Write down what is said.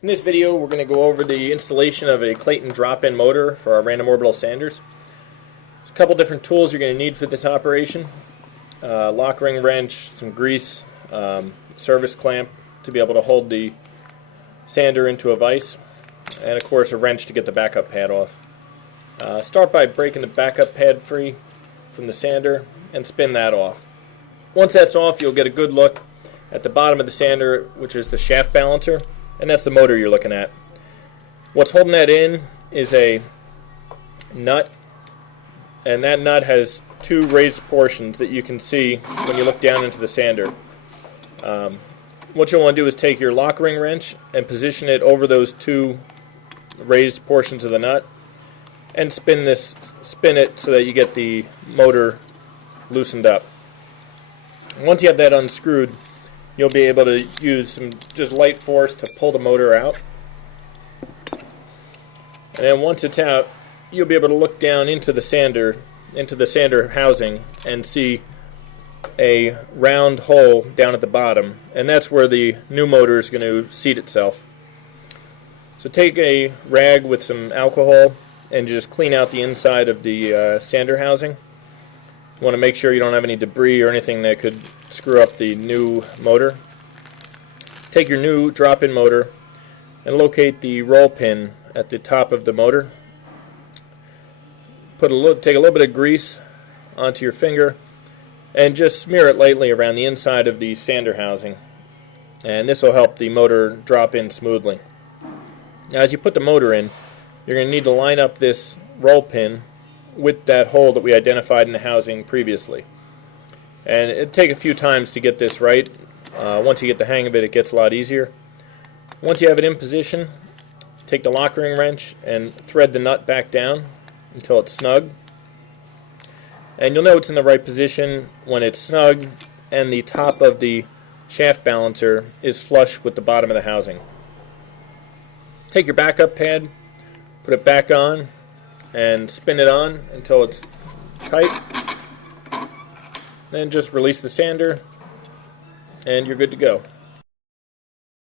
In this video, we're going to go over the installation of a Clayton drop-in motor for our random orbital sanders. There's a couple different tools you're going to need for this operation. Lock ring wrench, some grease, service clamp to be able to hold the sander into a vise, and of course a wrench to get the backup pad off. Start by breaking the backup pad free from the sander and spin that off. Once that's off, you'll get a good look at the bottom of the sander, which is the shaft balancer, and that's the motor you're looking at. What's holding that in is a nut, and that nut has two raised portions that you can see when you look down into the sander. What you'll want to do is take your lock ring wrench and position it over those two raised portions of the nut and spin it so that you get the motor loosened up. Once you have that unscrewed, you'll be able to use some just light force to pull the motor out. And then once it's out, you'll be able to look down into the sander housing and see a round hole down at the bottom, and that's where the new motor is going to seat itself. So take a rag with some alcohol and just clean out the inside of the sander housing. You want to make sure you don't have any debris or anything that could screw up the new motor. Take your new drop-in motor and locate the roll pin at the top of the motor. Take a little bit of grease onto your finger and just smear it lightly around the inside of the sander housing, and this will help the motor drop in smoothly. Now, as you put the motor in, you're going to need to line up this roll pin with that hole that we identified in the housing previously. And it'll take a few times to get this right. Once you get the hang of it, it gets a lot easier. Once you have it in position, take the lock ring wrench and thread the nut back down until it's snug. And you'll know it's in the right position when it's snug and the top of the shaft balancer is flush with the bottom of the housing. Take your backup pad, put it back on, and spin it on until it's tight. Then just release the sander, and you're good to go.